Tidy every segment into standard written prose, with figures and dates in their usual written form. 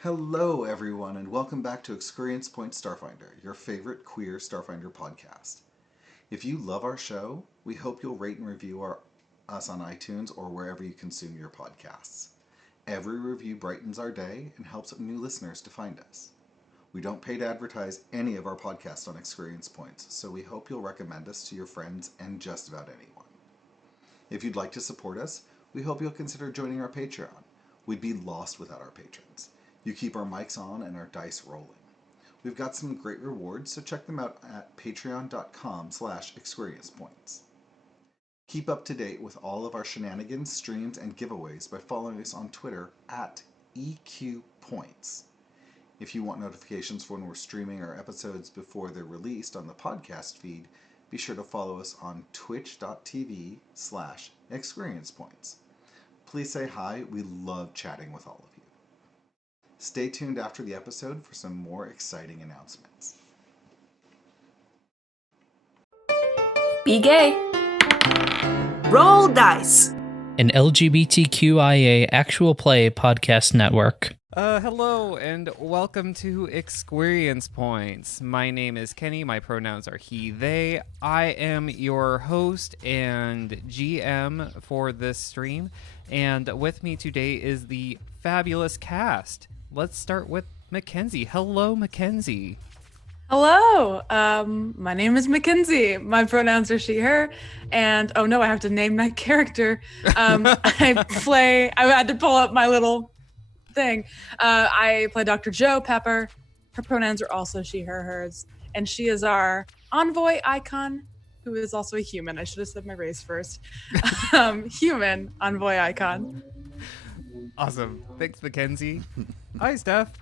Hello, everyone, and welcome back to ExQueerience Points Starfinder, your favorite queer Starfinder podcast. If you love our show, we hope you'll rate and review us on iTunes or wherever you consume your podcasts. Every review brightens our day and helps new listeners to find us. We don't pay to advertise any of our podcasts on ExQueerience Points, so we hope you'll recommend us to your friends and just about anyone. If you'd like to support us, we hope you'll consider joining our Patreon. We'd be lost without our patrons. You keep our mics on and our dice rolling. We've got some great rewards, so check them out at patreon.com/ExQueeriencePoints. Keep up to date with all of our shenanigans, streams, and giveaways by following us on Twitter at EQ Points. If you want notifications for when we're streaming our episodes before they're released on the podcast feed, be sure to follow us on twitch.tv/ExQueeriencePoints. Please say hi. We love chatting with all of you. Stay tuned after the episode for some more exciting announcements. Be gay. Roll dice. An LGBTQIA actual play podcast network. Hello and welcome to ExQueerience Points. My name is Kenny. My pronouns are he, they. I am your host and GM for this stream. And with me today is the fabulous cast. Let's start with Mackenzie. Hello, Mackenzie. Hello, my name is Mackenzie. My pronouns are she, her, and oh no, I have to name my character. I had to pull up my little thing. I play Dr. Jo Pepper. Her pronouns are also she, her, hers, and she is our envoy icon, who is also a human. I should have said my race first. Human envoy icon. Awesome. Thanks, Mackenzie. Hi, Steph.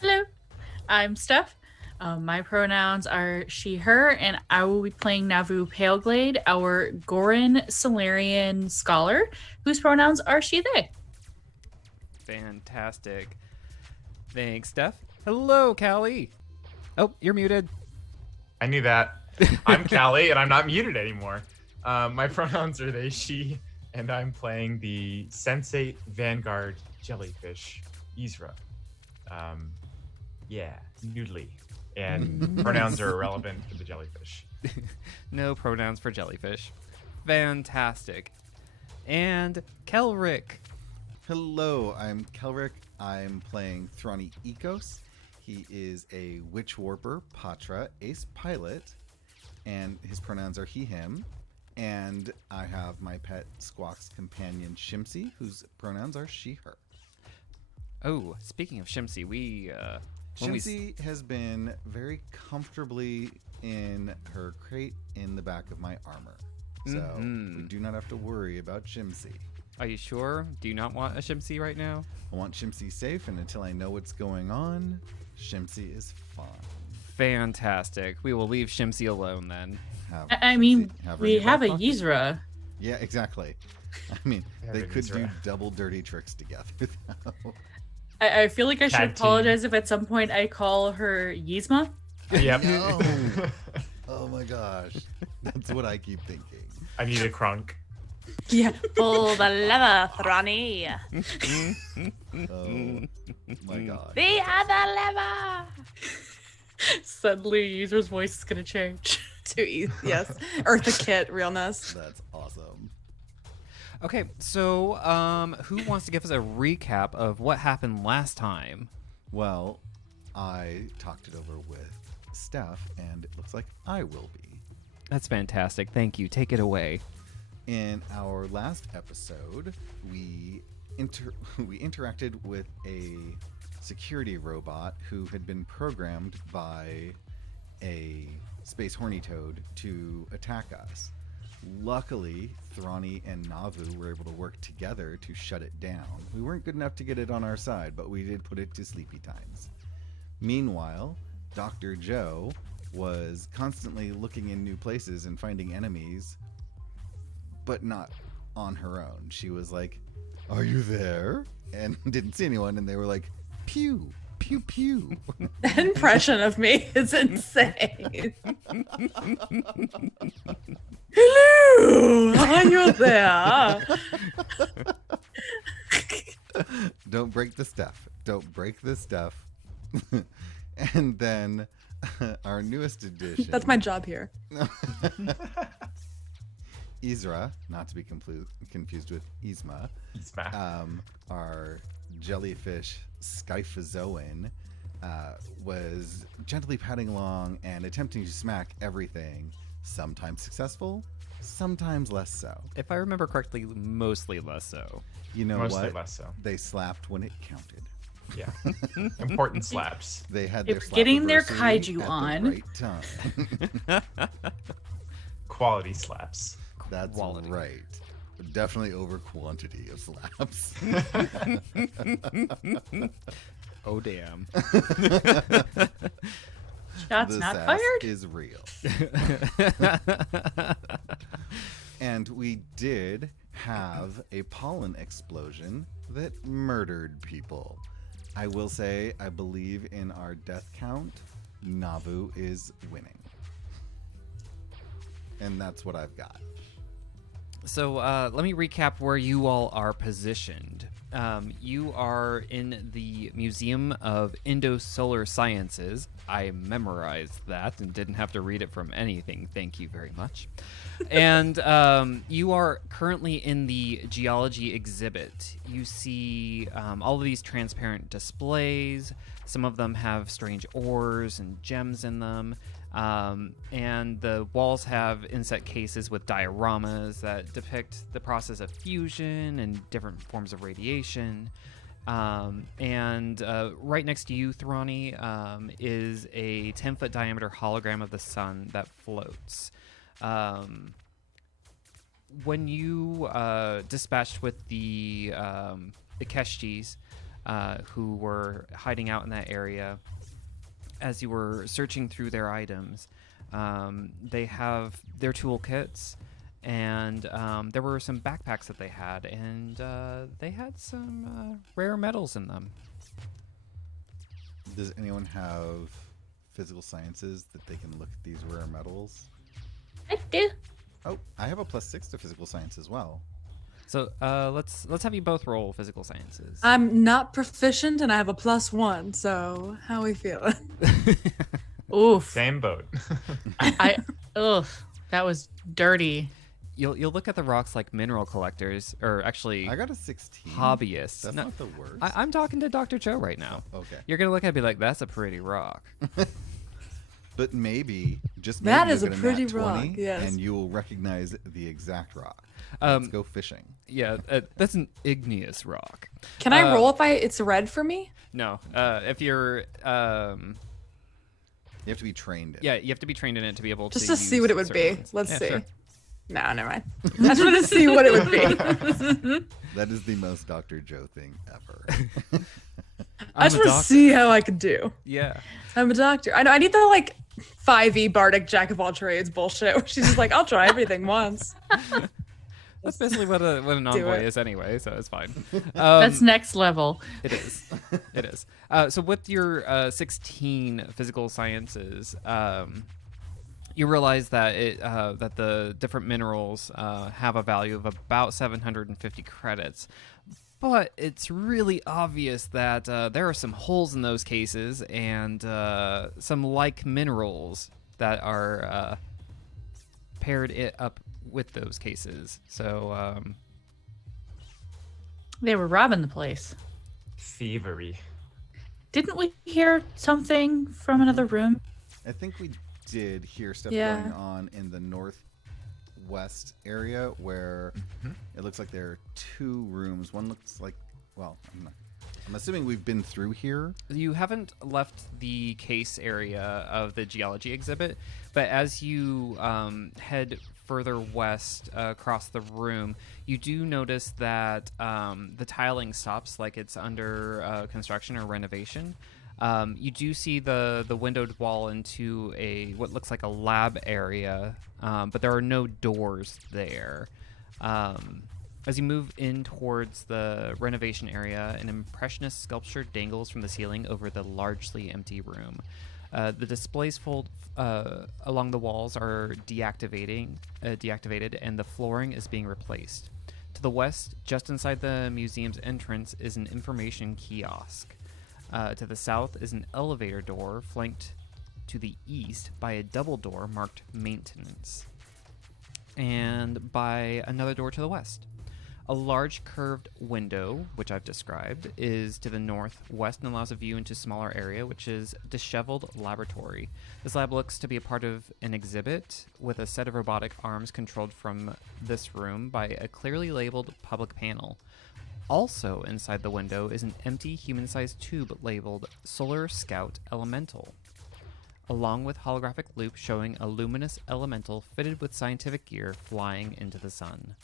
Hello, I'm Steph. My pronouns are she, her, and I will be playing Navu Paleglade, our Goran Solarian scholar, whose pronouns are she, they. Fantastic. Thanks, Steph. Hello, Callie. Oh, you're muted. I knew that. I'm Callie, and I'm not muted anymore. My pronouns are they, she, and I'm playing the Sensate Vanguard Jellyfish, Yzra. Noodly. And pronouns are irrelevant for the jellyfish. No pronouns for jellyfish. Fantastic. And Kelrick. Hello, I'm Kelrick. I'm playing Thrani Ecos. He is a witch warper, Patra, ace pilot, and his pronouns are he, him. And I have my pet Squawk's companion, Shimsy, whose pronouns are she, her. Oh, speaking of Shimsy, Shimsy has been very comfortably in her crate in the back of my armor. So we do not have to worry about Shimsy. Are you sure? Do you not want a Shimsy right now? I want Shimsy safe, and until I know what's going on, Shimsy is fine. Fantastic. We will leave Shimsy alone then. We have a Yzra. Yeah, exactly. I mean, they could do double dirty tricks together, though. I feel like I should Tag team. apologize if at some point I call her Yzma. Yep. No. Oh my gosh. That's what I keep thinking. I need a crunk. Yeah. Pull the lever, Thrani. Oh my god. The other lever. Suddenly, Yzra's voice is gonna change to yes, Eartha Kitt realness. That's awesome. Okay, so who wants to give us a recap of what happened last time? Well, I talked it over with Steph, and it looks like I will be. That's fantastic. Thank you. Take it away. In our last episode, we interacted with a security robot who had been programmed by a space horny toad to attack us. Luckily, Thrani and Navu were able to work together to shut it down. We weren't good enough to get it on our side, but we did put it to sleepy times. Meanwhile, Dr. Jo was constantly looking in new places and finding enemies, but not on her own. She was like, "Are you there?" and didn't see anyone, and they were like, "Pew, pew, pew." That impression of me is insane. Hello, are you there? Don't break the stuff. Don't break the stuff. And then our newest addition. That's my job here. Yzra, not to be confused with Yzma. Our jellyfish Scyphozoan was gently padding along and attempting to smack everything, sometimes successful, sometimes less so. If I remember correctly, mostly less so. You know Mostly what? less so. They slapped when it counted. Yeah. Important slaps. They had They their were slap getting their anniversary kaiju at on. the right time. Quality slaps. That's Quality. right. Definitely over quantity of slaps. Oh, damn. Shots The not sass fired. is real. And we did have a pollen explosion that murdered people. I will say, I believe in our death count, Navu is winning. And that's what I've got. So let me recap where you all are positioned. You are in the Museum of Indo-Solar Sciences. I memorized that and didn't have to read it from anything. Thank you very much. And you are currently in the geology exhibit. You see all of these transparent displays. Some of them have strange ores and gems in them. And the walls have inset cases with dioramas that depict the process of fusion and different forms of radiation. And right next to you, Thrani, is a 10-foot diameter hologram of the sun that floats. When you dispatched with the Ikeshtis, who were hiding out in that area, as you were searching through their items, they have their toolkits, and there were some backpacks that they had, and they had some rare metals in them. Does anyone have physical sciences that they can look at these rare metals? I do. Oh, I have a +6 to physical science as well. So let's have you both roll physical sciences. I'm not proficient and I have a +1, so how we feeling? Oof. Same boat. Ugh. That was dirty. You'll look at the rocks like mineral collectors, or actually I got a 16. hobbyists. That's No, not the worst. I'm talking to Dr. Cho right now. Okay. You're gonna look at it and be like, "That's a pretty rock." But maybe, just maybe, That you'll is a get pretty nat 20, rock, yes. and you will recognize the exact rock. Um, Let's go fishing. Yeah, that's an igneous rock. Can I roll if it's red for me? No, if you're, You have to be trained in. yeah, you have to be trained in it to be able Just to to see use what it would certain be. ones. Let's Yeah, see. sure. No, never mind. I just want to see what it would be. That is the most Dr. Joe thing ever. I just want to see how I could do. Yeah. I'm a doctor. I know I need the like 5e Bardic Jack of all trades bullshit where she's just like, I'll try everything once. That's basically what an envoy it. is anyway, so it's fine. That's next level. It is. It is. So with your 16 physical sciences, you realize that that the different minerals have a value of about 750 credits. But it's really obvious that there are some holes in those cases and some like minerals that are paired up with those cases. So They were robbing the place. Thievery. Didn't we hear something from another room? I think we did hear stuff Yeah. going on in the northwest area where it looks like there are 2 rooms. One looks like, well, I'm assuming we've been through here. you haven't left the case area of the geology exhibit, but as you head further west across the room, you do notice that the tiling stops like it's under construction or renovation. You do see the windowed wall into what looks like a lab area, but there are no doors there. As you move in towards the renovation area, an impressionist sculpture dangles from the ceiling over the largely empty room. The displays along the walls are deactivated, and the flooring is being replaced. To To the west, just inside the museum's entrance, is an information kiosk. To the south is an elevator door flanked to the east by a double door marked maintenance, and by another door to the west. A large curved window, which I've described, is to the northwest and allows a view into a smaller area, which is disheveled laboratory. This lab looks to be a part of an exhibit with a set of robotic arms controlled from this room by a clearly labeled public panel. Also inside the window is an empty human-sized tube labeled Solar Scout Elemental, along with holographic loop showing a luminous elemental fitted with scientific gear flying into the sun.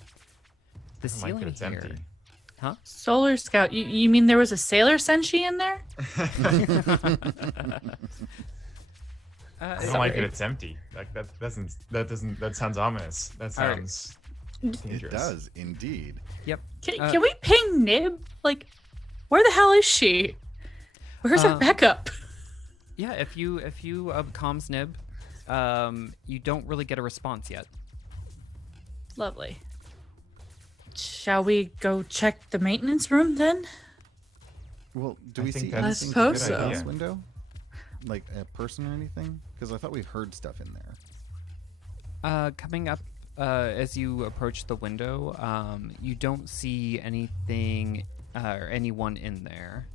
The I don't like ceiling that it's here... empty. Huh? Solar Scout. You mean there was a Sailor Senshi in there? I don't like that it's empty. Like that sounds ominous. That All right. sounds It dangerous. does indeed. Yep. Can we ping Nib? Like, where the hell is she? Where's her backup? Yeah, if you comms Nib, you don't really get a response yet. Lovely. Shall we go check the maintenance room then? Well, do I we think see that's anything a good through idea. this window? Like a person or anything? Because I thought we heard stuff in there. Coming up as you approach the window, you don't see anything or anyone in there.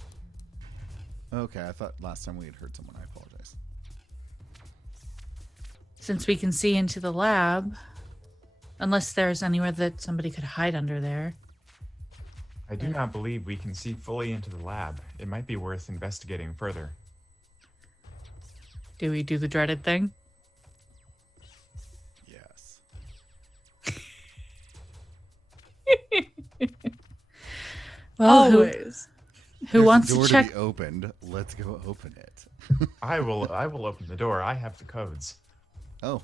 Okay, I thought last time we had heard someone. I apologize. Since we can see into the lab, unless there's anywhere that somebody could hide under there. I do not believe we can see fully into the lab. It might be worth investigating further. Do we do the dreaded thing? Yes. Well, Always. who There's wants a door to check? be opened? Let's go open it. I will open the door. I have the codes. Oh,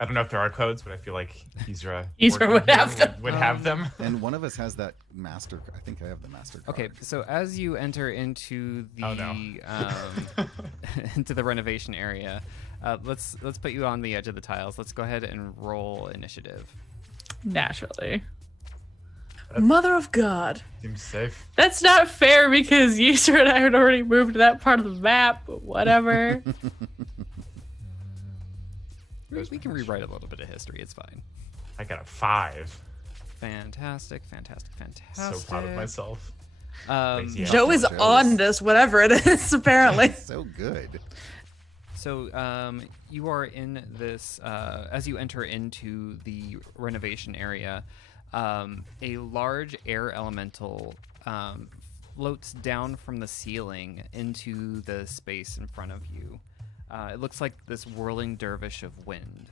I don't know if there are codes, but I feel like Yzra Yzra working would here have them. would have them. and one of us has that master. I think I have the master card. Okay, so as you enter into the Oh, no. into the renovation area, let's put you on the edge of the tiles. Let's go ahead and roll initiative. Naturally. Mother of God. Seems safe. That's not fair because Yzra and I had already moved to that part of the map, but whatever. We can rewrite a little bit of history. It's fine. I got a 5. Fantastic, fantastic, fantastic. So proud of myself. Um, Yeah. Joe is Joe's- on this, whatever it is, apparently. So good. So you are in this, as you enter into the renovation area, a large air elemental floats down from the ceiling into the space in front of you. It looks like this whirling dervish of wind.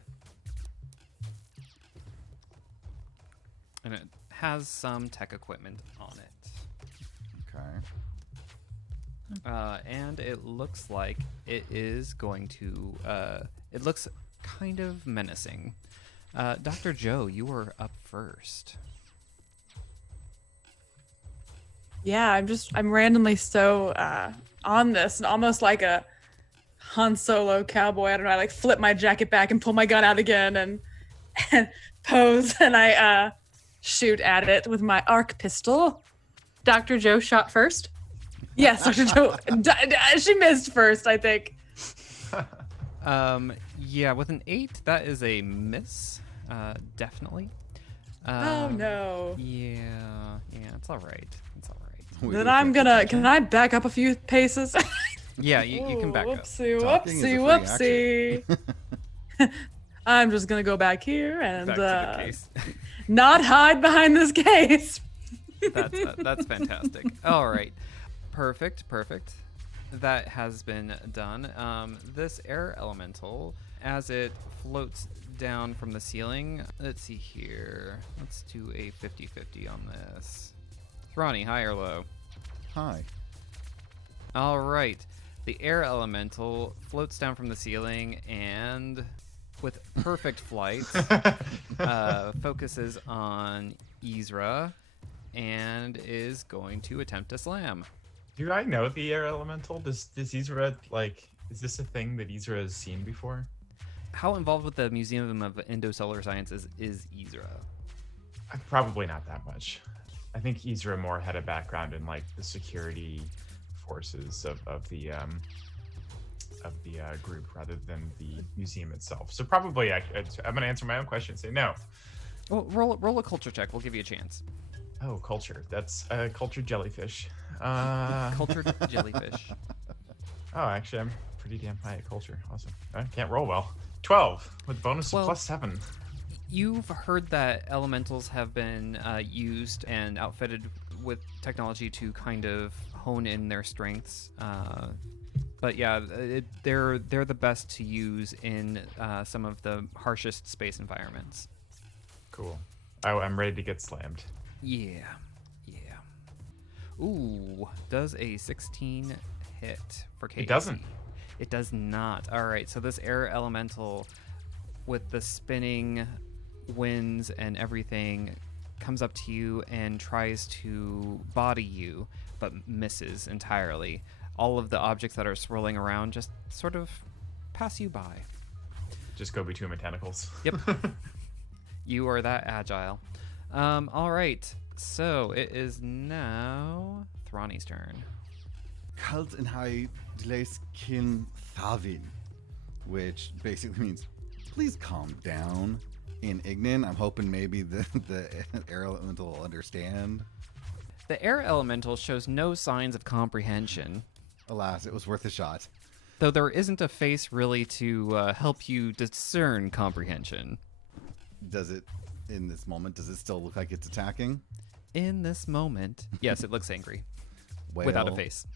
And it has some tech equipment on it. Okay. And it looks like it is going to, it looks kind of menacing. Dr. Joe, you are up first. Yeah, I'm randomly so on this and almost like a Han Solo cowboy. I don't know. I like flip my jacket back and pull my gun out again and pose and I shoot at it with my arc pistol. Dr. Joe shot first. Yes, Dr. Joe. She missed first, I think. Yeah, with an 8, that is a miss. Definitely. Oh no. Yeah, it's all right. It's all right. We Then do I'm think gonna. it's Can I back up a few paces? Yeah, you can back up. Whoopsie, Talking is a whoopsie, free whoopsie. I'm just gonna go back here and Back to the case. not hide behind this case. That's fantastic. All right. Perfect. That has been done. This air elemental, as it floats down from the ceiling, let's see here. Let's do a 50-50 on this. Thrani, high or low? Hi. All right. The air elemental floats down from the ceiling and, with perfect flight, focuses on Yzra and is going to attempt a slam. Do I know the air elemental? Does Yzra, like, is this a thing that Yzra has seen before? How involved with the Museum of Endosolar Sciences is Yzra? Probably not that much. I think Yzra more had a background in like the security forces of the group rather than the museum itself. So probably I'm going to answer my own question and say no. Well, roll a culture check. We'll give you a chance. Oh, culture. That's cultured jellyfish. Cultured jellyfish. Oh, actually, I'm pretty damn high at culture. Awesome. I can't roll well. 12 with bonus of +7. You've heard that elementals have been used and outfitted with technology to kind of hone in their strengths. But yeah, they're the best to use in some of the harshest space environments. Cool. I'm ready to get slammed. Yeah. Ooh, does a 16 hit for Casey? It doesn't. It does not. All right, so this air elemental with the spinning winds and everything comes up to you and tries to body you, but misses entirely. All of the objects that are swirling around just sort of pass you by. Just go between my tentacles. Yep. You are that agile. All right, so it is now Thrani's turn. Cult and high delays kin Thavin, which basically means please calm down. In Ignan, I'm hoping maybe the air elemental will understand. The air elemental shows no signs of comprehension. Alas, it was worth a shot. Though there isn't a face really to help you discern comprehension. Does it, in this moment, does it still look like it's attacking? In this moment, yes, it looks angry. Well, Without a face.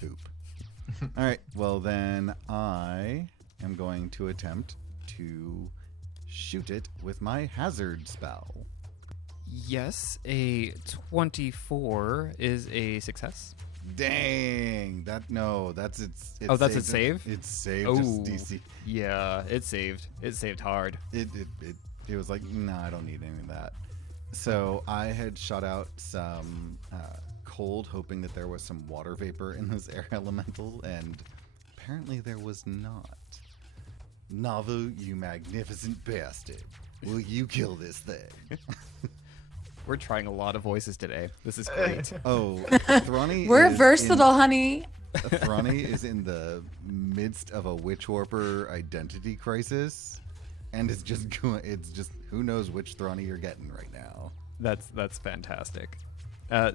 Poop. All right, well then I am going to attempt to shoot it with my hazard spell. Yes, a 24 is a success. Dang, that's its Oh, that's its save? It's saved Oh, its DC. yeah, it saved. It saved hard. It was like, no, I don't need any of that. So I had shot out some cold, hoping that there was some water vapor in this air elemental, and apparently there was not. Navu, you magnificent bastard. Will you kill this thing? We're trying a lot of voices today. This is great. Oh, Thrani We're is versatile, honey. Thrani is in the midst of a witch warper identity crisis, and it's just who knows which Thrani you're getting right now. That's fantastic.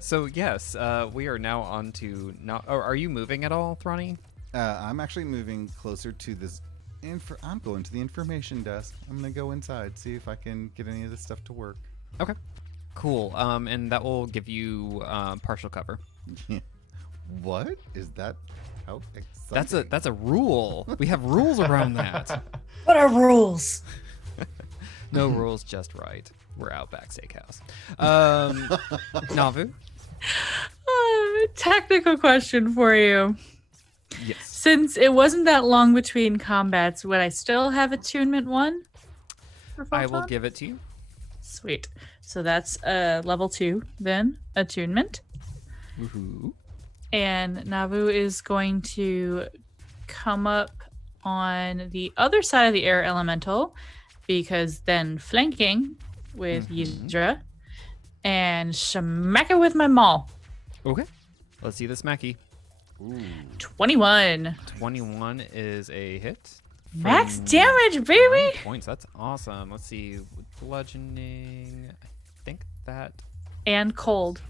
So yes, we are now on to now. Oh, are you moving at all, Thrani? I'm actually moving closer to this. I'm going to the information desk. I'm gonna go inside, see if I can get any of this stuff to work. Okay. Cool. And that will give you partial cover. What is that? How exciting! That's a rule. We have rules around that. What are rules? No rules, just right. We're Outback Steakhouse. Navu? Technical question for you. Yes. Since it wasn't that long between combats, would I still have attunement 1? I will give it to you. Sweet. So that's level 2 then, attunement. Woohoo. And Navu is going to come up on the other side of the air elemental, because then flanking with Yzra, and smack it with my maul. Okay. Let's see the smacky. Ooh. 21. 21 is a hit. Max From damage, baby! 9 points. That's awesome. Let's see. Bludgeoning. I think that And cold.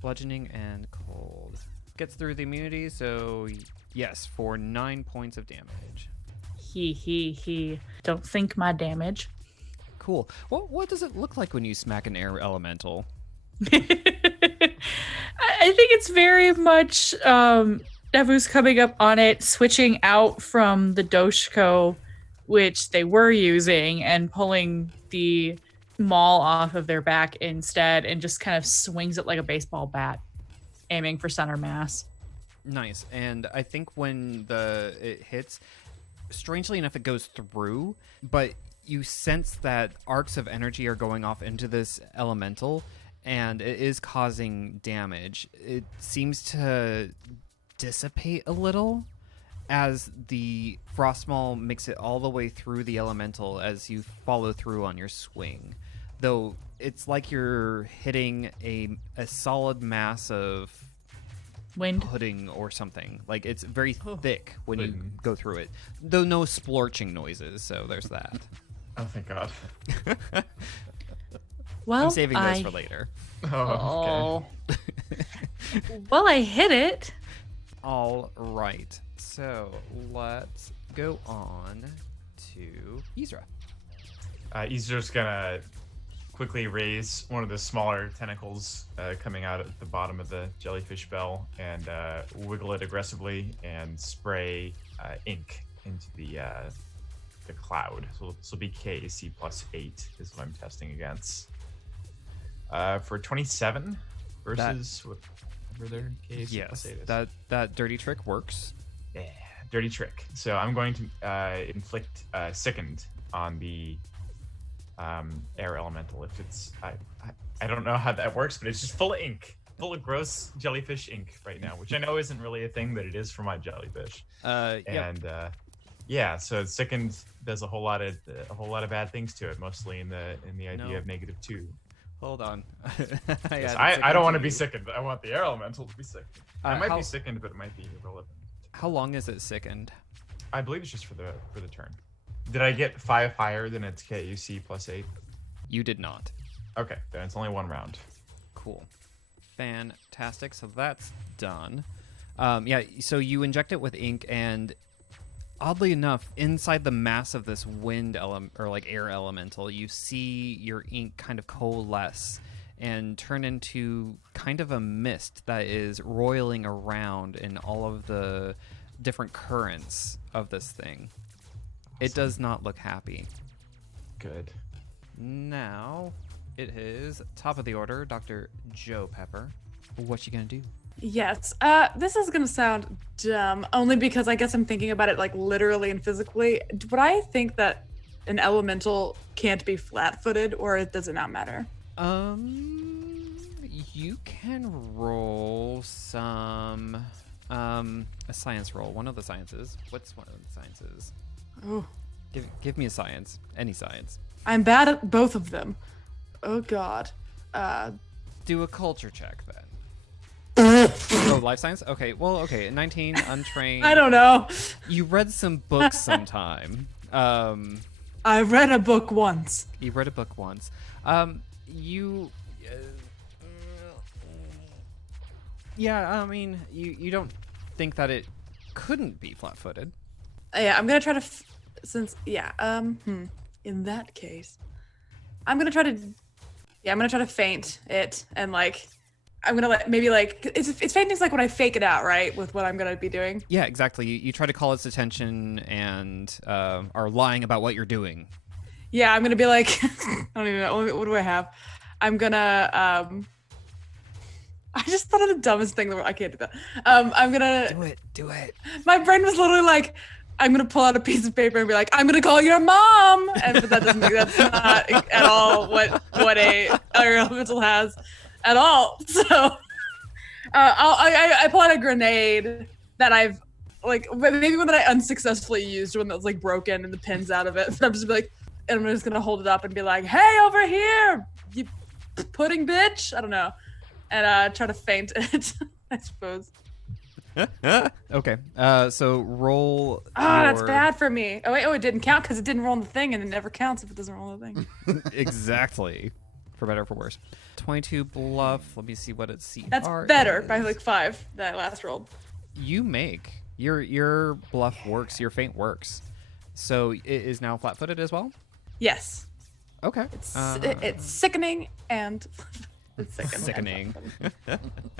bludgeoning and cold gets through the immunity. So yes, for 9 points of damage. He. Don't think my damage. Cool. What does it look like when you smack an air elemental? I think it's very much Navu's coming up on it, switching out from the Doshko, which they were using, and pulling the maul off of their back instead, and just kind of swings it like a baseball bat, aiming for center mass. Nice. And I think when it hits, strangely enough, it goes through, but you sense that arcs of energy are going off into this elemental, and it is causing damage. It seems to dissipate a little as the frostmaul makes it all the way through the elemental as you follow through on your swing. though it's like you're hitting a solid mass of Wind. pudding or something. Like it's very thick when you Pudding. go through it. Though no splorching noises, so there's that. Oh, thank God. Well, I'm saving those for later. Oh, okay. Well, I hit it. All right. So let's go on to Yzra. Yzra's gonna quickly raise one of the smaller tentacles coming out at the bottom of the jellyfish bell and wiggle it aggressively and spray ink into the cloud. So this will be KAC +8 is what I'm testing against. For 27 versus whatever their KAC Yes, +8 is. that dirty trick works. Yeah, dirty trick. So I'm going to inflict sickened on the air elemental. If it's I don't know how that works, but it's just full of ink, full of gross jellyfish ink right now, which I know isn't really a thing, but it is for my jellyfish. Yep. And yeah, so sickened does a whole lot of bad things to it, mostly in the idea No. of -2. Hold on. Yes, I don't want to be sickened. I want the air elemental to be sickened. I might how- be sickened, but it might be irrelevant. How long is it sickened? I believe it's just for the turn. Did I get 5 higher than its KUC +8? You did not. Okay, then it's only 1 round. Cool. Fantastic. So that's done. Yeah, so you inject it with ink, and oddly enough, inside the mass of this wind or like air elemental, you see your ink kind of coalesce and turn into kind of a mist that is roiling around in all of the different currents of this thing. It does not look happy. Good. Now it is top of the order, Dr. Joe Pepper. What you gonna do? Yes. This is gonna sound dumb, only because I guess I'm thinking about it like literally and physically. Would I think that an elemental can't be flat-footed, or does it not matter? You can roll some, a science roll. One of the sciences. What's one of the sciences? Oh, Give me a science. Any science. I'm bad at both of them. Oh God. Do a culture check then. Oh, life science? Okay, well, okay. 19, untrained. I don't know. You read some books sometime. I read a book once. You read a book once. You. Yeah, I mean, you don't think that it couldn't be flat-footed. Yeah, I'm gonna try to, in that case, I'm gonna try to feint it, and like, I'm gonna it's fainting's like when I fake it out, right, with what I'm gonna be doing. Yeah, exactly. You try to call its attention and are lying about what you're doing. Yeah, I'm gonna be like, I don't even know, what do I have? I'm gonna, I just thought of the dumbest thing I can't do that. I'm gonna, Do it. my brain was literally like, I'm gonna pull out a piece of paper and be like, I'm gonna call your mom, but that's not at all what a elemental has at all. So I pull out a grenade that I've like maybe one that I unsuccessfully used, one that was like broken and the pins out of it. But I'm just like, and I'm just gonna hold it up and be like, hey, over here, you pudding bitch. I don't know, and try to feint it. I suppose. Okay. So roll. That's your- bad for me. Oh wait, it didn't count because it didn't roll on the thing, and it never counts if it doesn't roll on the thing. Exactly. For better or for worse. 22 bluff. Let me see what its CR That's better is. by like 5 that I last rolled. You make your bluff works. Your feint works. So it is now flat-footed as well. Yes, Okay. it's sickening and it's Sickening.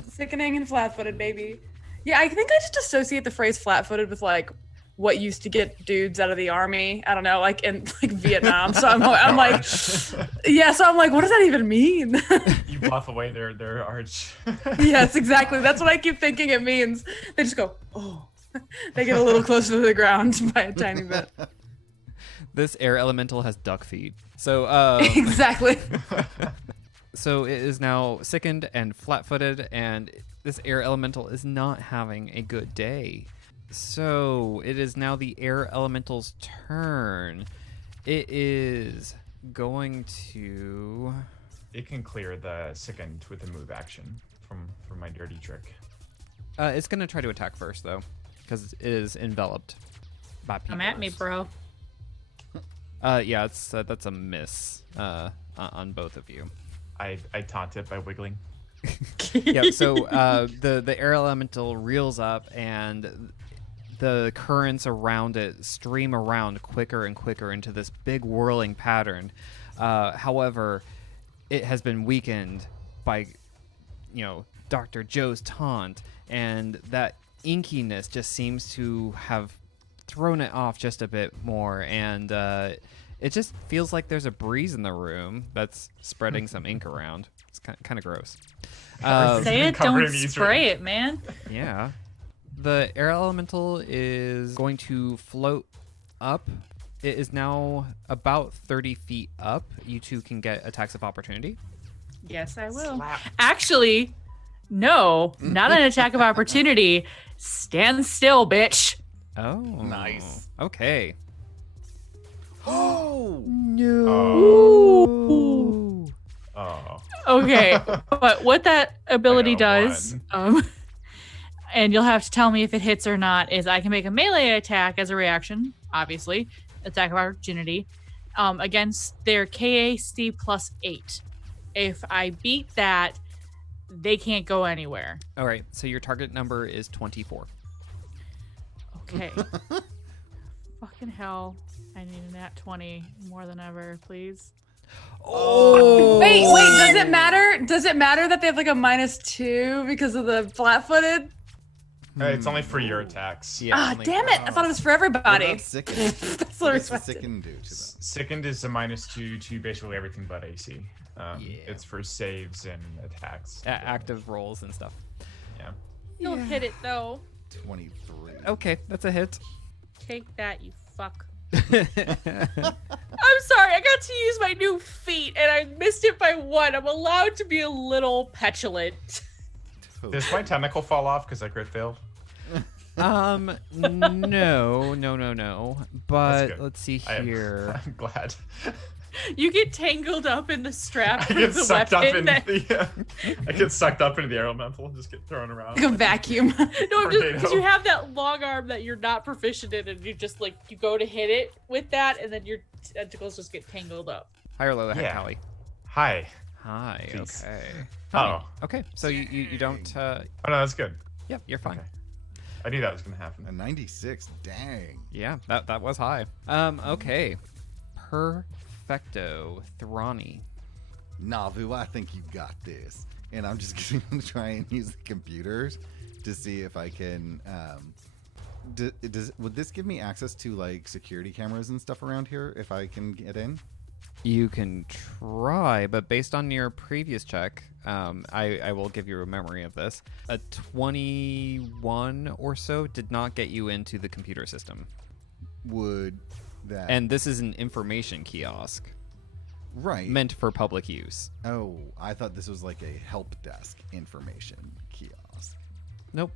sickening and flat-footed, baby. Yeah, I think I just associate the phrase flat-footed with like what used to get dudes out of the army. I don't know, like in like Vietnam. So I'm like, yeah. So I'm like, what does that even mean? You buff away their arch. Yes, exactly. That's what I keep thinking it means. They just go, oh. They get a little closer to the ground by a tiny bit. This air elemental has duck feet. So Exactly. so it is now sickened and flat-footed, and this air elemental is not having a good day. So it is now the air elemental's turn. It is going to. It can clear the second with a move action from my dirty trick. It's going to try to attack first, though, because it is enveloped by people. Come at me, bro. Yeah, that's a miss on both of you. I taunt it by wiggling. Yeah, so the air elemental reels up, and the currents around it stream around quicker and quicker into this big whirling pattern. However, it has been weakened by, Dr. Joe's taunt, and that inkiness just seems to have thrown it off just a bit more, and it just feels like there's a breeze in the room that's spreading some ink around. It's kind of gross. Say it, covering don't these spray rooms. it, man. Yeah. The air elemental is going to float up. It is now about 30 feet up. You two can get attacks of opportunity. Yes, I will. Slap. Actually, no, not an attack of opportunity. Stand still, bitch. Oh. Nice. Okay. Oh! Oh. Oh. Okay, but what that ability I got does, and you'll have to tell me if it hits or not, is I can make a melee attack as a reaction, obviously, attack of opportunity, against their KAC +8. If I beat that, they can't go anywhere. All right. So your target number is 24. Okay. Fucking hell. I need a nat 20 more than ever, please. Oh. Wait, does it matter? Does it matter that they have like a -2 because of the flat-footed? It's only for your attacks. Yeah. Ah, only- damn it! I thought it was for What everybody. about Sicken? That's What what I does expected. Sicken do to them? Sickened is a -2 to basically everything but AC. Yeah. It's for saves and attacks. Active rolls and stuff. Yeah. You'll hit it, though. 23. Okay, that's a hit. Take that, you fuck. I'm sorry, I got to use my new feat and I missed it by 1. I'm allowed to be a little petulant. Does my tentacle fall off because I crit failed? No. But good. let's see I am- here. I'm glad. You get tangled up in the strap I of get the sucked up weapon. into the. I get sucked up into the air elemental and just get thrown around. Like a vacuum. No, tornado. because you have that long arm that you're not proficient in, and you just you go to hit it with that, and then your tentacles just get tangled up. High or low, Yeah. Callie? Hi. Hi. Peace. Okay. Oh. Okay. So you don't. Oh no, that's good. Yep. You're fine. Okay. I knew that was gonna happen. A 96. Dang. Yeah. That was high. Okay. Perfecto. Thrani. Navu, I think you got this. And I'm just going to try and use the computers to see if I can. Would this give me access to like security cameras and stuff around here if I can get in? You can try, but based on your previous check, I will give you a memory of this. A 21 or so did not get you into the computer system. Would that. And this is an information kiosk right. meant for public use. Oh, I thought this was like a help desk information kiosk. Nope.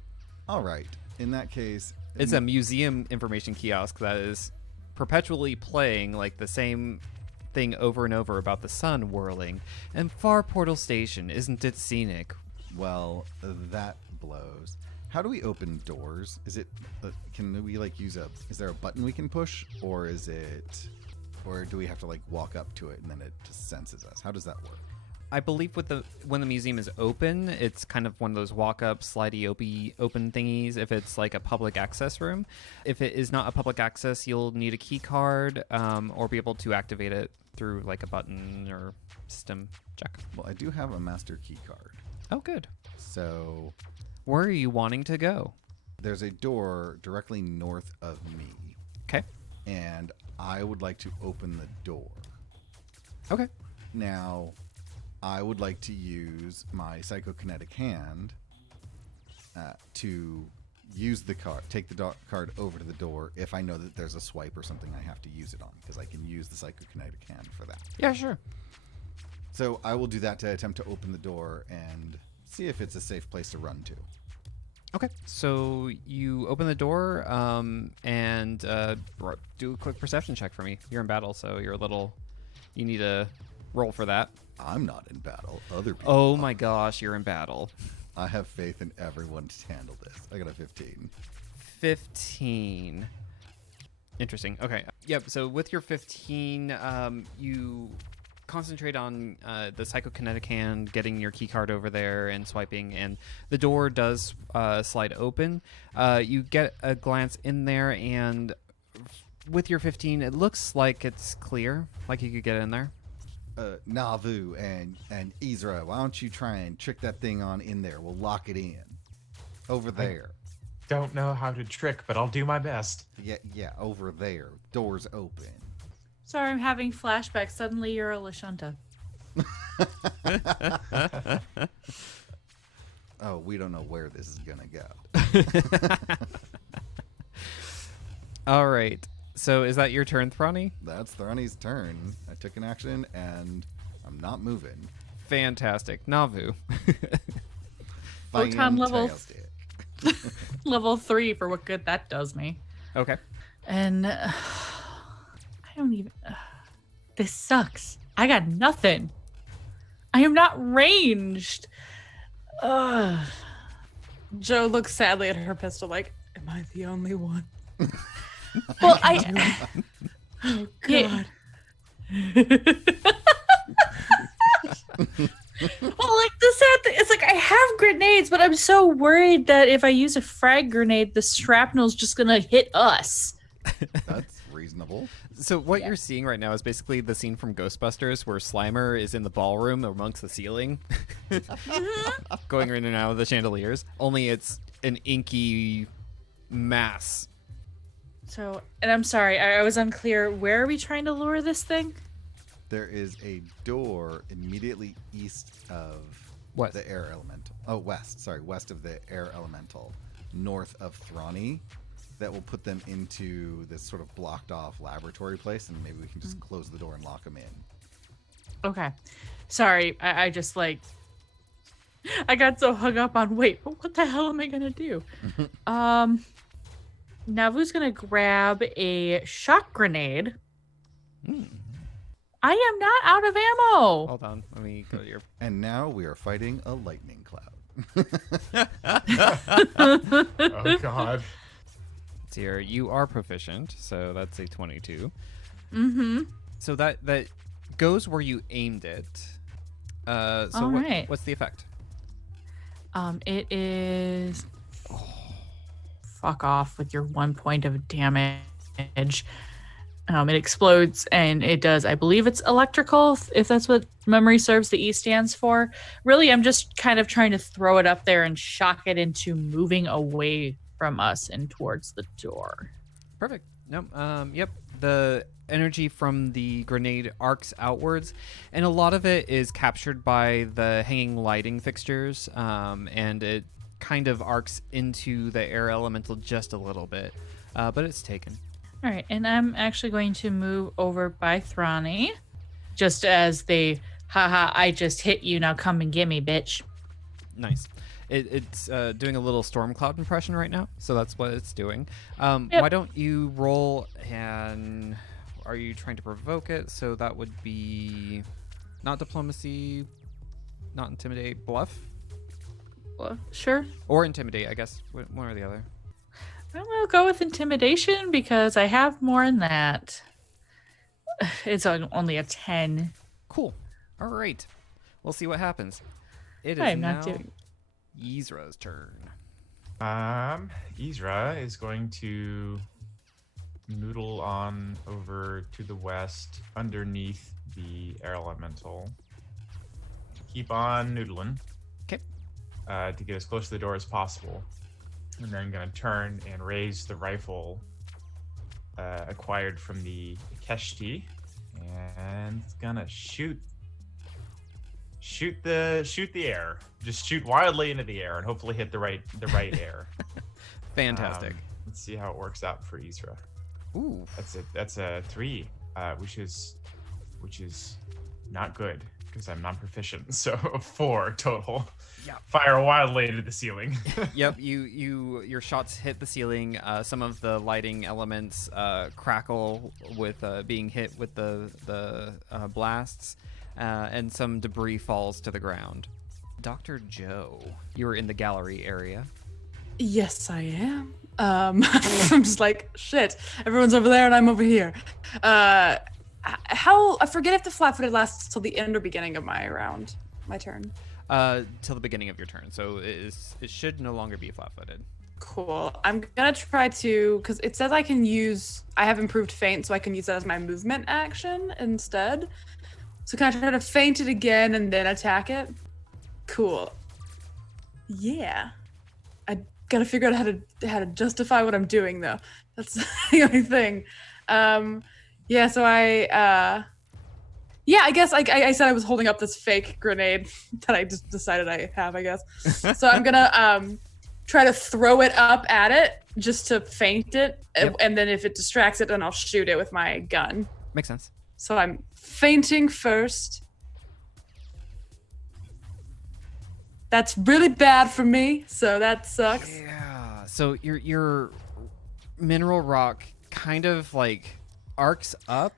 All right. In that case. It's a museum information kiosk that is perpetually playing like the same thing over and over about the sun whirling and Far Portal Station. Isn't it scenic? Well, that blows. How do we open doors? Is it? Can we like use a? Is there a button we can push, or is it? Or do we have to like walk up to it and then it just senses us? How does that work? I believe when the museum is open, it's kind of one of those walk-up, slidey, open thingies. If it's like a public access room, if it is not a public access, you'll need a key card or be able to activate it through like a button or system check. Well, I do have a master key card, Oh, good. so Where are you wanting to go? there's a door directly north of me, Okay. and I would like to open the door. Okay. Now, I would like to use my psychokinetic hand to use the card, take the card over to the door if I know that there's a swipe or something I have to use it on, because I can use the psychokinetic hand for that. Yeah, sure. So I will do that to attempt to open the door and see if it's a safe place to run to. Okay. So you open the door and do a quick perception check for me. You're in battle, so you're a little You need to roll for that. I'm not in battle. Other people. Oh my gosh, you're in battle. I have faith in everyone to handle this. I got a 15. 15. Interesting. Okay. Yep. So with your 15, you concentrate on the psychokinetic hand, getting your key card over there and swiping, and the door does slide open. You get a glance in there, and with your 15, it looks like it's clear, like you could get in there. Navu and Yzra, why don't you try and trick that thing on in there? We'll lock it in. Over there. Don't know how to trick, but I'll do my best. Yeah, over there. Door's open. Sorry, I'm having flashbacks. Suddenly you're a Lashunta. Oh, we don't know where this is gonna go. All right. So is that your turn, Thrani? That's Thrani's turn. I took an action and I'm not moving. Fantastic. Navu. Photon level Fantastic. level 3 for what good that does me. Okay. And I don't even. This sucks. I got nothing. I am not ranged. Ugh. Joe looks sadly at her pistol like, am I the only one? Well, Oh, God. Yeah. Well, like the sad thing, it's like I have grenades, but I'm so worried that if I use a frag grenade, the shrapnel's just gonna hit us. That's reasonable. So what you're seeing right now is basically the scene from Ghostbusters where Slimer is in the ballroom amongst the ceiling, going in and out of the chandeliers. Only it's an inky mass. So, and I'm sorry, I was unclear. Where are we trying to lure this thing? There is a door immediately east of West. the air elemental. Oh, west. Sorry, west of the air elemental, north of Thrani, that will put them into this sort of blocked off laboratory place, and maybe we can just close the door and lock them in. Okay. Sorry, I just like I got so hung up on but what the hell am I gonna do? Navu's gonna grab a shock grenade. I am not out of ammo. Hold on, let me go to your. And now we are fighting a lightning cloud. Oh God. It's here. You are proficient, so that's a 22. Mm-hmm. So that goes where you aimed it. So All right. what's the effect? It is. Fuck off with your 1 point of damage. It explodes and it does. I believe it's electrical, if that's what memory serves. The E stands for. Really, I'm just kind of trying to throw it up there and shock it into moving away from us and towards the door. Perfect. Nope. Yep. The energy from the grenade arcs outwards, and a lot of it is captured by the hanging lighting fixtures, and it kind of arcs into the air elemental just a little bit, but it's taken. All right, and I'm actually going to move over by Thrani, just as they, haha, I just hit you, now come and get me, bitch. Nice. It's doing a little storm cloud impression right now, so that's what it's doing. Yep. Why don't you roll, and are you trying to provoke it? So that would be not diplomacy, not intimidate, bluff? Well, sure. Or intimidate, I guess. One or the other. I'm going to go with intimidation because I have more in that. It's only a 10. Cool. All right. We'll see what happens. It is I'm now not doing. Yzra's turn. Yzra is going to noodle on over to the west underneath the air elemental. Keep on noodling. Okay. To get as close to the door as possible. And then going to turn and raise the rifle acquired from the Keshti, and it's gonna shoot the air. Just shoot wildly into the air and hopefully hit the right air. Fantastic. Let's see how it works out for Yzra. Ooh. That's a 3, which is not good. because I'm non-proficient. So 4 total. Yeah. Fire wildly into the ceiling. Yep, your shots hit the ceiling. Some of the lighting elements crackle with being hit with the blasts, and some debris falls to the ground. Dr. Joe, you're in the gallery area. Yes, I am. I'm just like, shit, everyone's over there and I'm over here. I forget if the flat-footed lasts till the end or beginning of my turn. Till the beginning of your turn, so it should no longer be flat-footed. Cool. I'm gonna try to, because it says I have improved feint, so I can use that as my movement action instead. So can I try to feint it again and then attack it? Cool. Yeah. I gotta figure out how to justify what I'm doing though. That's the only thing. Yeah, so I guess I said I was holding up this fake grenade that I just decided I have, I guess. So I'm gonna try to throw it up at it just to feint it, Yep. and then if it distracts it, then I'll shoot it with my gun. Makes sense. So I'm feinting first. That's really bad for me, so that sucks. Yeah. So your mineral rock kind of like arcs up,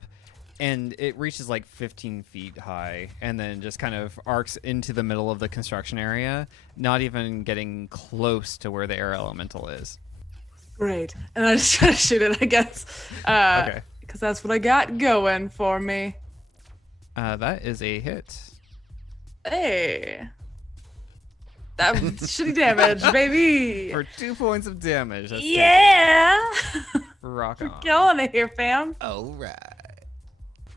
and it reaches like 15 feet high, and then just kind of arcs into the middle of the construction area, not even getting close to where the air elemental is. Great. And I just try to shoot it, I guess. Okay. Because that's what I got going for me. That is a hit. Hey. That was shitty damage, baby. For 2 points of damage. That's Yeah. rock We're on. killing it here, fam. All right.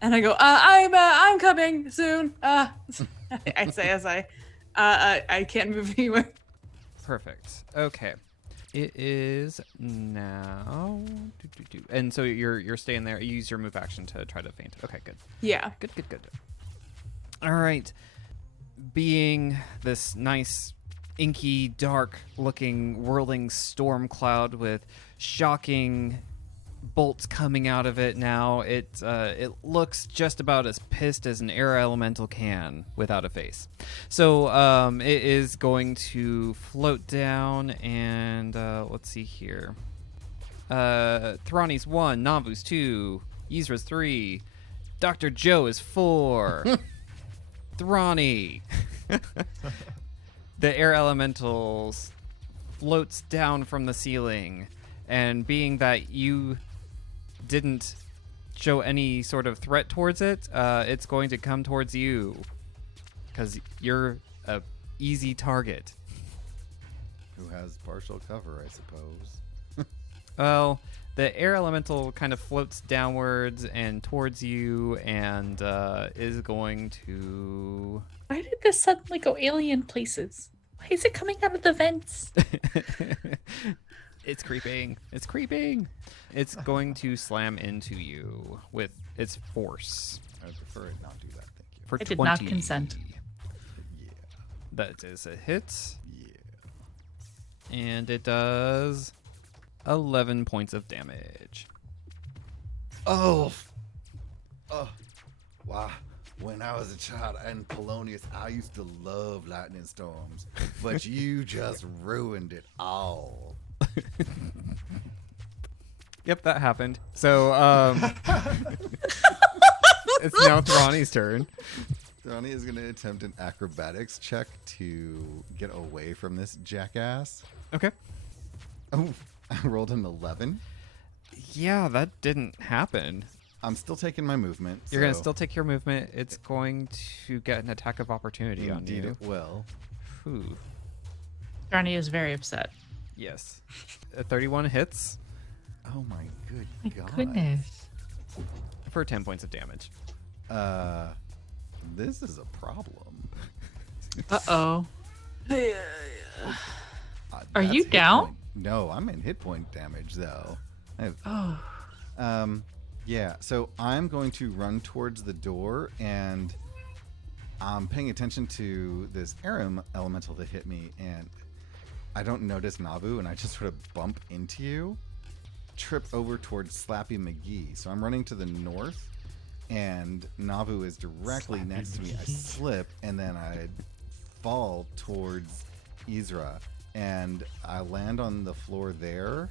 And I go, I'm coming soon. I say as I can't move anywhere. Perfect. Okay. It is now. And so you're staying there. You use your move action to try to feint. Okay, good. Yeah. Good. All right. Being this nice, inky, dark-looking, whirling storm cloud with shocking bolts coming out of it now, it looks just about as pissed as an air elemental can without a face. So it is going to float down and let's see here. Thrani's 1, Navu's 2, Yzra's 3, Dr. Joe is 4. Thrani. The air elementals floats down from the ceiling, and being that you didn't show any sort of threat towards it, it's going to come towards you because you're a easy target. Who has partial cover, I suppose. Well, the air elemental kind of floats downwards and towards you, and is going to. Why did this suddenly go alien places? Why is it coming out of the vents? It's creeping. It's going to slam into you with its force. I would prefer it not do that, thank you. For I did 20. not consent. Yeah. That is a hit. Yeah. And it does 11 points of damage. Oh. Wow. When I was a child and Polonius, I used to love lightning storms, but you just ruined it all. Yep, that happened. So, it's now Thrani's turn. Thrani is going to attempt an acrobatics check to get away from this jackass. Okay. Oh, I rolled an 11. Yeah, that didn't happen. I'm still taking my movement. You're going to so still take your movement. It's going to get an attack of opportunity on indeed you. it will. Ooh. Thrani is very upset. Yes. 31 hits Oh my good My god. goodness. for 10 points of damage. This is a problem. Uh-oh. Are That's you hit down? point- No, I'm in hit point damage though. I have, Oh. yeah, so I'm going to run towards the door and I'm paying attention to this air elemental that hit me and I don't notice Navu and I just sort of bump into you, trip over towards Slappy McGee. So I'm running to the north and Navu is directly next to me. I slip, and then I fall towards Yzra, and I land on the floor there.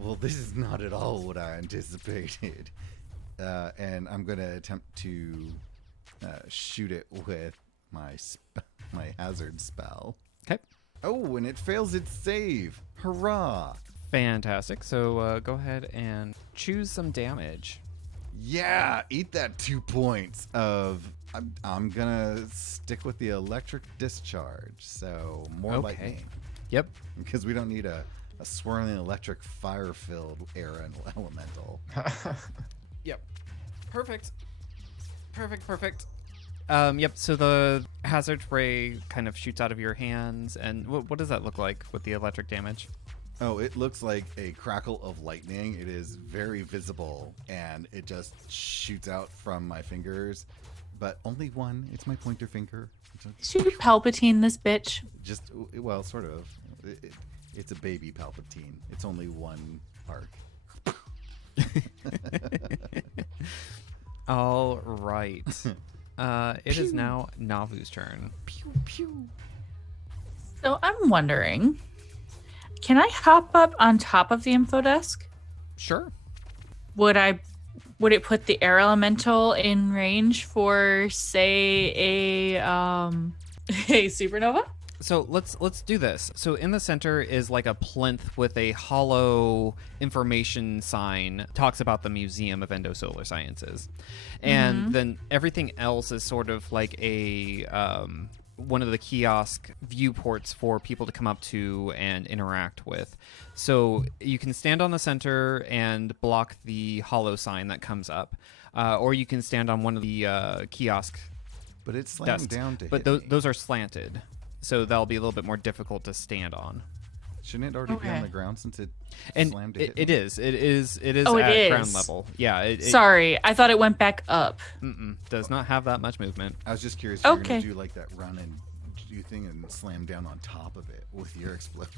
Well, this is not at all what I anticipated. And I'm going to attempt to shoot it with my hazard spell. Okay. Oh, and it fails its save. Hurrah! Fantastic. So go ahead and choose some damage. Yeah, eat that 2 points of... I'm going to stick with the electric discharge, so more lightning. Yep. Because we don't need a swirling electric fire-filled air elemental. Yep. Perfect. Yep, so the hazard ray kind of shoots out of your hands, and what does that look like with the electric damage? Oh, it looks like a crackle of lightning. It is very visible, and it just shoots out from my fingers, but only one. It's my pointer finger. Shoot Palpatine this bitch. Just, well, sort of. It's a baby Palpatine. It's only one arc. All right. It is now Navu's turn. Pew, pew. So I'm wondering, can I hop up on top of the info desk? Sure. Would it put the air elemental in range for, say, a supernova? So let's do this. So in the center is like a plinth with a hollow information sign. Talks about the Museum of Endosolar Sciences, and then everything else is sort of like a one of the kiosk viewports for people to come up to and interact with. So you can stand on the center and block the hollow sign that comes up, or you can stand on one of the kiosk. But it's slammed desks. down to But hit me. those are slanted. So that'll be a little bit more difficult to stand on. Shouldn't it already be on Okay. the ground since it And slammed to hit it me? is Oh, it at ground is. level. Yeah. It Sorry, I thought it went back up. does not have that much movement. I was just curious if you were Okay. going to do like that run and do thing and slam down on top of it with your explosion.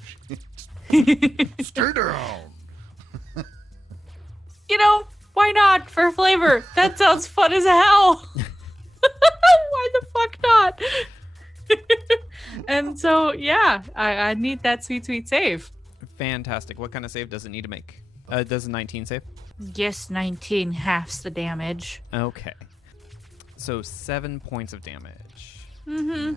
Stay down! You know, why not? For flavor. That sounds fun as hell. Why the fuck not? And so, yeah, I need that sweet save. Fantastic. What kind of save does it need to make? Does a 19 save? Yes, 19 halves the damage. Okay. So 7 points of damage. Mm-hmm.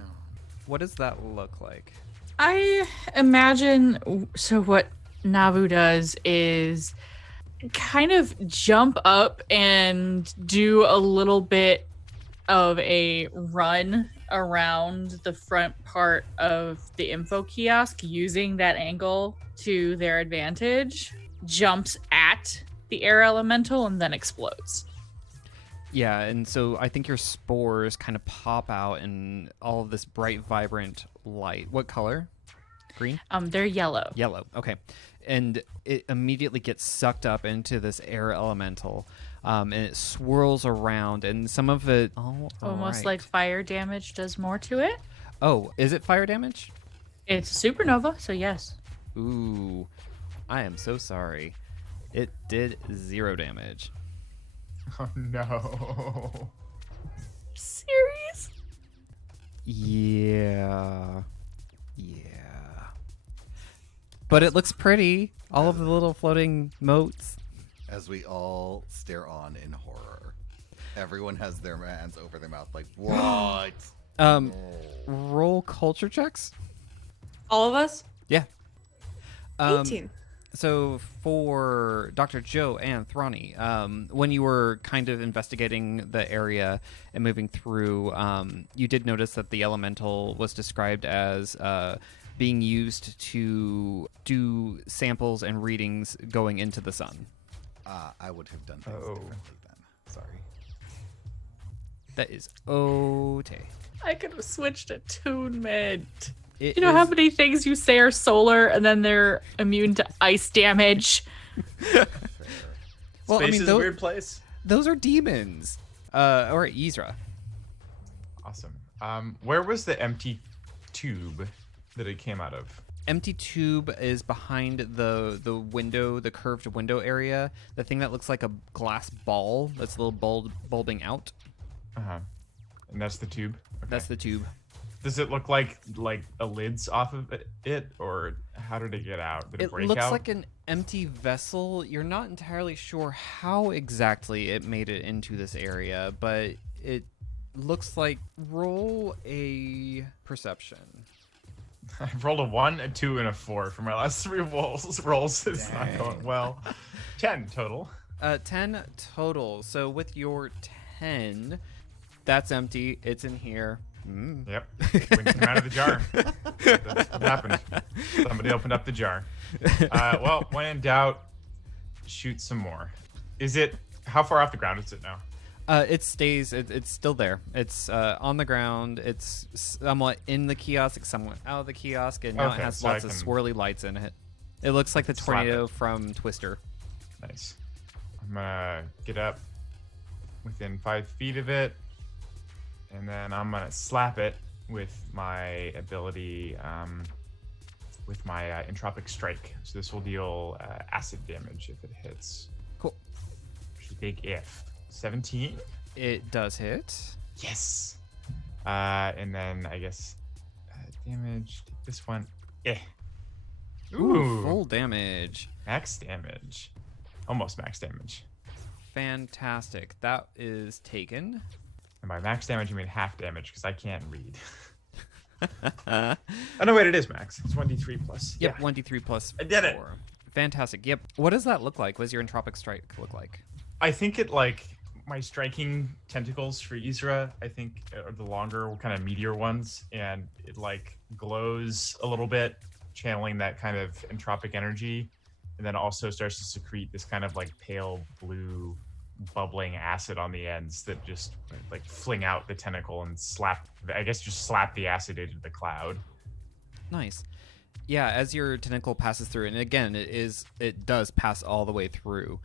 What does that look like? I imagine, so what Navu does is kind of jump up and do a little bit of a run around the front part of the info kiosk using that angle to their advantage, jumps at the air elemental, and then explodes. Yeah, and so I think your spores kind of pop out in all of this bright, vibrant light. What color? Green? They're yellow. Yellow. Okay. And it immediately gets sucked up into this air elemental, and it swirls around, and some of it... Almost like fire damage does more to it. Oh, is it fire damage? It's a supernova, so yes. Ooh, I am so sorry. It did 0 damage. Oh no. Serious? Yeah. But it looks pretty. All of the little floating motes. As we all stare on in horror. Everyone has their hands over their mouth like, what? Roll culture checks. All of us? Yeah. 18. So for Dr. Joe and Thrani, when you were kind of investigating the area and moving through, you did notice that the elemental was described as being used to do samples and readings going into the sun. I would have done things differently then. Sorry. That is okay. I could have switched attunement. It You know how is- many things you say are solar and then they're immune to ice damage? Well, Space I mean, is a weird place. those are demons. Or Yzra. Awesome. Where was the empty tube that it came out of? empty tube is behind the window, the curved window area. The thing that looks like a glass ball that's a little bulbing out. Uh-huh. And that's the tube? Okay. That's the tube. Does it look like a lid's off of it, or how did it get out? Did it break looks out? like an empty vessel. You're not entirely sure how exactly it made it into this area, but it looks like roll a perception. I rolled a 1, a 2, and a 4 for my last 3 rolls. It's not going well. 10 total. 10 total. So with your 10, that's empty. It's in here. Yep. When it came out of the jar. That's what happened. Somebody opened up the jar. Well, when in doubt, shoot some more. How far off the ground is it now? It stays. It's still there. It's on the ground. It's somewhat in the kiosk. It's somewhat out of the kiosk, and now it has lots of swirly lights in it. It looks like the tornado from Twister. Nice. I'm gonna get up within 5 feet of it, and then I'm gonna slap it with my ability, with my entropic strike. So this will deal acid damage if it hits. Cool. Which is a big if. 17. It does hit. Yes. And then I guess damage. Take this one. Ooh, full damage. Max damage. Almost max damage. Fantastic. That is taken. And by max damage, I mean half damage because I can't read. Oh no, wait, it is max. It's 1d3 plus. Yep, Yeah. 1d3 plus 4. I did it. Fantastic. Yep. What does that look like? What does your entropic strike look like? I think it my striking tentacles for Yzra, I think, are the longer kind of meteor ones, and it glows a little bit, channeling that kind of entropic energy, and then also starts to secrete this kind of pale blue bubbling acid on the ends that just fling out the tentacle and slap the acid into the cloud. Nice. Yeah, as your tentacle passes through, and again, it does pass all the way through.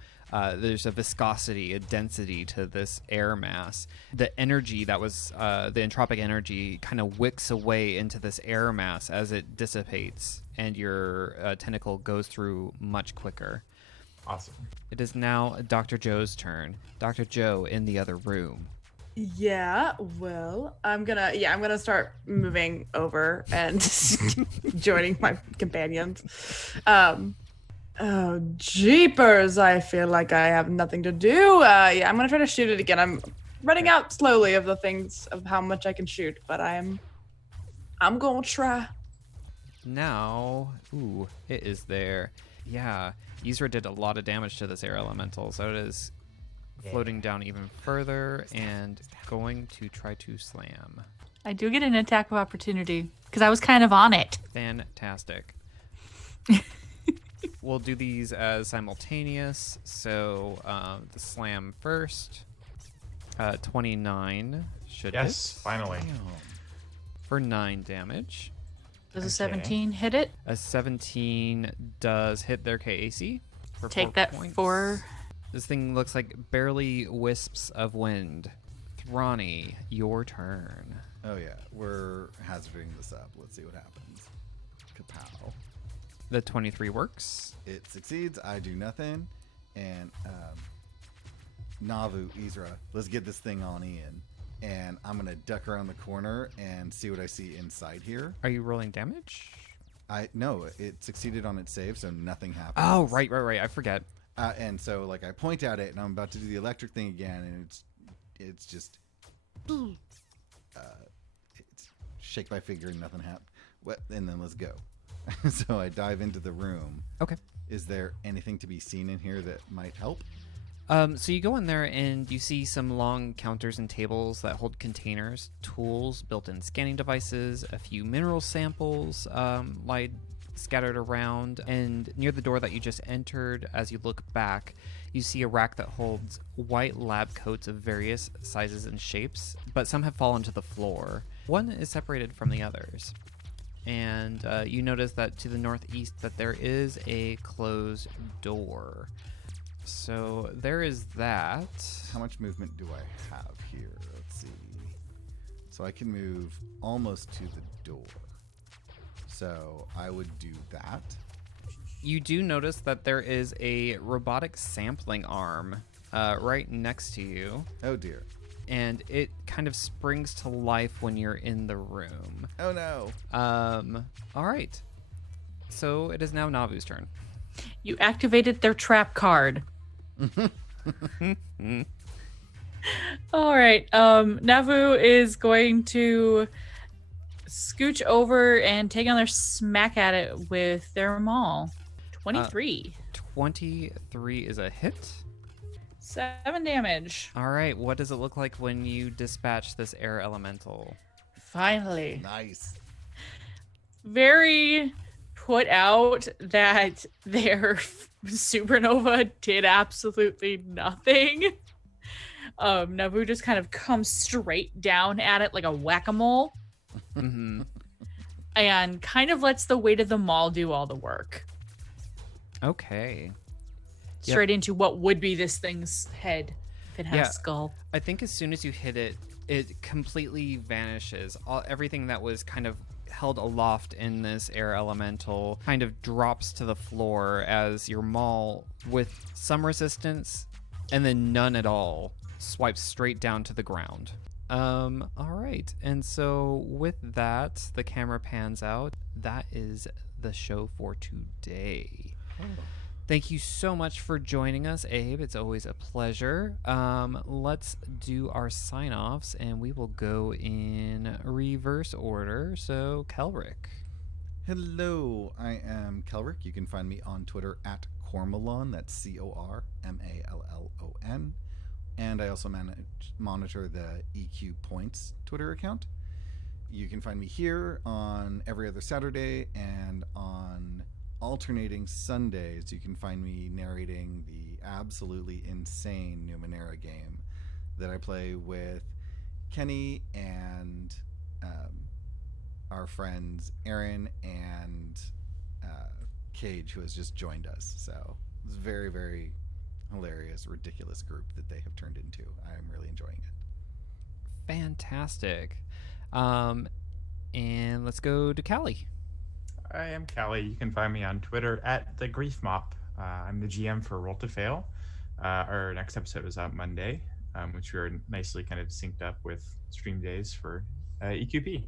There's a viscosity, a density to this air mass. The energy that was the entropic energy kind of wicks away into this air mass as it dissipates, and your tentacle goes through much quicker. Awesome. It is now Dr. Joe's turn. Dr. Joe in the other room. Yeah, well, I'm gonna start moving over and joining my companions. Oh, jeepers, I feel like I have nothing to do. Yeah, I'm gonna try to shoot it again. I'm running out slowly of how much I can shoot, but I'm gonna try. Now, ooh, it is there. Yeah, Yzra did a lot of damage to this air elemental, so it is floating down even further and going to try to slam. I do get an attack of opportunity because I was kind of on it. Fantastic. We'll do these as simultaneous. So the slam first. 29 should hit. Yes, finally. For 9 damage. Does a 17 hit it? A 17 does hit their KAC. For Take 4 that points. 4. This thing looks like barely wisps of wind. Thrani, your turn. Oh yeah, we're hazarding this up. Let's see what happens. Kapow. The 23 works. It succeeds. I do nothing. And Navu, Yzra, let's get this thing on in. And I'm going to duck around the corner and see what I see inside here. Are you rolling damage? No, it succeeded on its save, so nothing happened. Oh, right. I forget. And so I point at it, and I'm about to do the electric thing again, and it's just it's shake my finger and nothing happened. What? And then let's go. So I dive into the room. Okay. Is there anything to be seen in here that might help? So you go in there and you see some long counters and tables that hold containers, tools, built-in scanning devices, a few mineral samples lie scattered around, and near the door that you just entered, as you look back, you see a rack that holds white lab coats of various sizes and shapes, but some have fallen to the floor. One is separated from the others. And you notice that to the northeast that there is a closed door. So there is that. How much movement do I have here? Let's see. So I can move almost to the door. So I would do that. You do notice that there is a robotic sampling arm right next to you, Oh dear. and it kind of springs to life when you're in the room. Oh no. All right. So it is now Navu's turn. You activated their trap card. All right. Navu is going to scooch over and take another smack at it with their maul. 23. 23 is a hit. 7 damage. All right. What does it look like when you dispatch this air elemental? Finally. Nice. Very put out that their supernova did absolutely nothing. Navu just kind of comes straight down at it like a whack-a-mole Mm-hmm. and kind of lets the weight of the maul do all the work. Okay. Straight into what would be this thing's head if it had Yeah. a skull. I think as soon as you hit it, it completely vanishes. Everything that was kind of held aloft in this air elemental kind of drops to the floor as your maul, with some resistance and then none at all, swipes straight down to the ground. All right. And so with that, the camera pans out. That is the show for today. Thank you so much for joining us, Abe. It's always a pleasure. Let's do our sign-offs, and we will go in reverse order. So, Kelrick. Hello, I am Kelrick. You can find me on Twitter at Cormallon. That's CORMALLON. And I also monitor the EQ Points Twitter account. You can find me here on every other Saturday, and on alternating Sundays, you can find me narrating the absolutely insane Numenera game that I play with Kenny and our friends Aaron and Cage, who has just joined us. So it's a very, very hilarious, ridiculous group that they have turned into. I'm really enjoying it. Fantastic. And let's go to Callie. I am Callie. You can find me on Twitter at the Grief Mop. I'm the GM for Roll to Fail. Our next episode is out Monday, which we are nicely kind of synced up with stream days for EQP.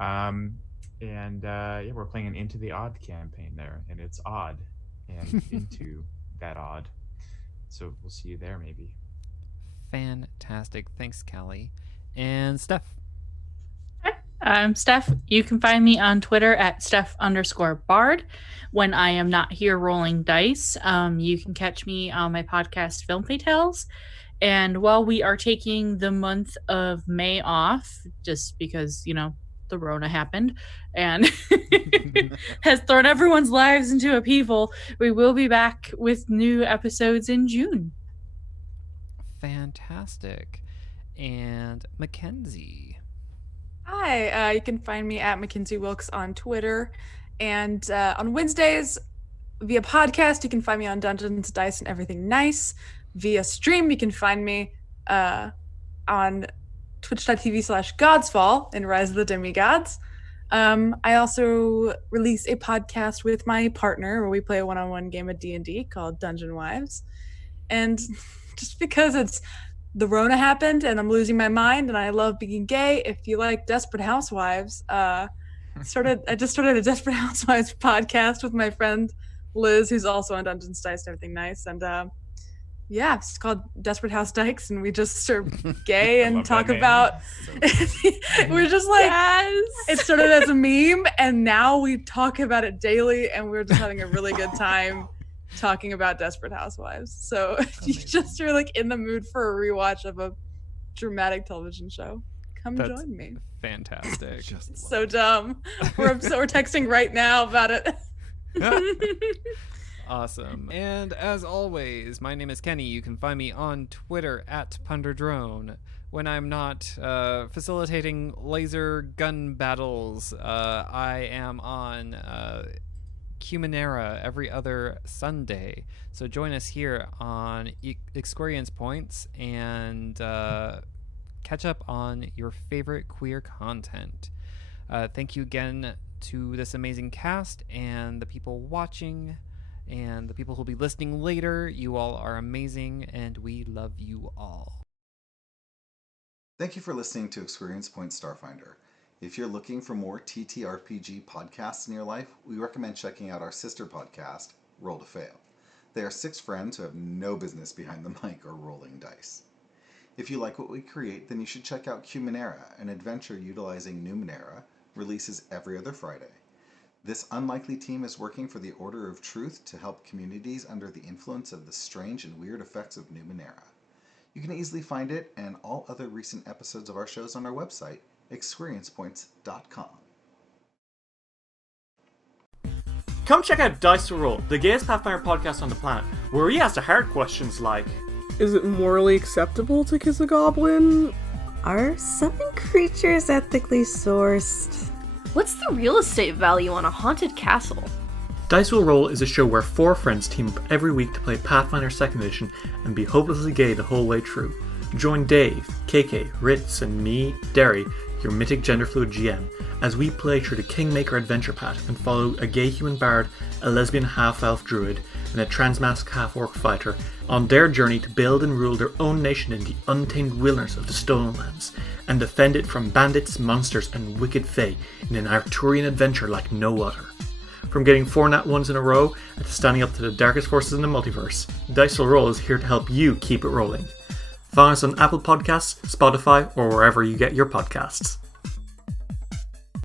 Yeah, we're playing an Into the Odd campaign there, and it's odd and into that odd. So we'll see you there maybe. Fantastic. Thanks, Callie. And Steph. I'm Steph. You can find me on Twitter at Steph_Bard. When I am not here rolling dice, you can catch me on my podcast, Film Fatales. And while we are taking the month of May off, just because, the Rona happened and has thrown everyone's lives into upheaval, we will be back with new episodes in June. Fantastic. And Mackenzie. Hi, you can find me at Mackenzie Wilkes on Twitter. And on Wednesdays, via podcast, you can find me on Dungeons, Dice, and Everything Nice. Via stream, you can find me on twitch.tv/Godsfall in Rise of the Demigods. I also release a podcast with my partner where we play a one-on-one game of D&D called Dungeon Wives. And just because it's the Rona happened and I'm losing my mind and I love being gay, if you like Desperate Housewives, I just started a Desperate Housewives podcast with my friend Liz, who's also on Dungeons, Dice, and Everything Nice. And yeah, it's called Desperate House Dykes, and we just are gay and talk about. We're just like, Yes. It started as a meme, and now we talk about it daily, and we're just having a really good time talking about Desperate Housewives. So if you just are like in the mood for a rewatch of a dramatic television show, come join me. Fantastic. It's so dumb. We're texting right now about it. Awesome. And as always, my name is Kenny. You can find me on Twitter at Punderdrone. When I'm not facilitating laser gun battles, I am on Cumanera every other Sunday. So join us here on ExQueerience Points and catch up on your favorite queer content. Thank you again to this amazing cast and the people watching and the people who'll be listening later. You all are amazing, and we love you all. Thank you for listening to ExQueerience Points Starfinder. If you're looking for more TTRPG podcasts in your life, we recommend checking out our sister podcast, Roll to Fail. They are 6 friends who have no business behind the mic or rolling dice. If you like what we create, then you should check out Cumanera, an adventure utilizing Numenera, releases every other Friday. This unlikely team is working for the Order of Truth to help communities under the influence of the strange and weird effects of Numenera. You can easily find it and all other recent episodes of our shows on our website, ExQueeriencePoints.com. Come check out Dice to Roll, the gayest Pathfinder podcast on the planet, where we ask the hard questions like, is it morally acceptable to kiss a goblin? Are summoned creatures ethically sourced? What's the real estate value on a haunted castle? Dice Will Roll is a show where 4 friends team up every week to play Pathfinder 2nd Edition and be hopelessly gay the whole way through. Join Dave, KK, Ritz, and me, Derry, your mythic genderfluid GM, as we play through the Kingmaker adventure path and follow a gay human bard, a lesbian half-elf druid, and a transmask half-orc fighter on their journey to build and rule their own nation in the untamed wilderness of the Stolen Lands, and defend it from bandits, monsters, and wicked fae in an Arthurian adventure like no other. From getting 4 nat 1s in a row and to standing up to the darkest forces in the multiverse, Dice Will Roll is here to help you keep it rolling. Find us on Apple Podcasts, Spotify, or wherever you get your podcasts.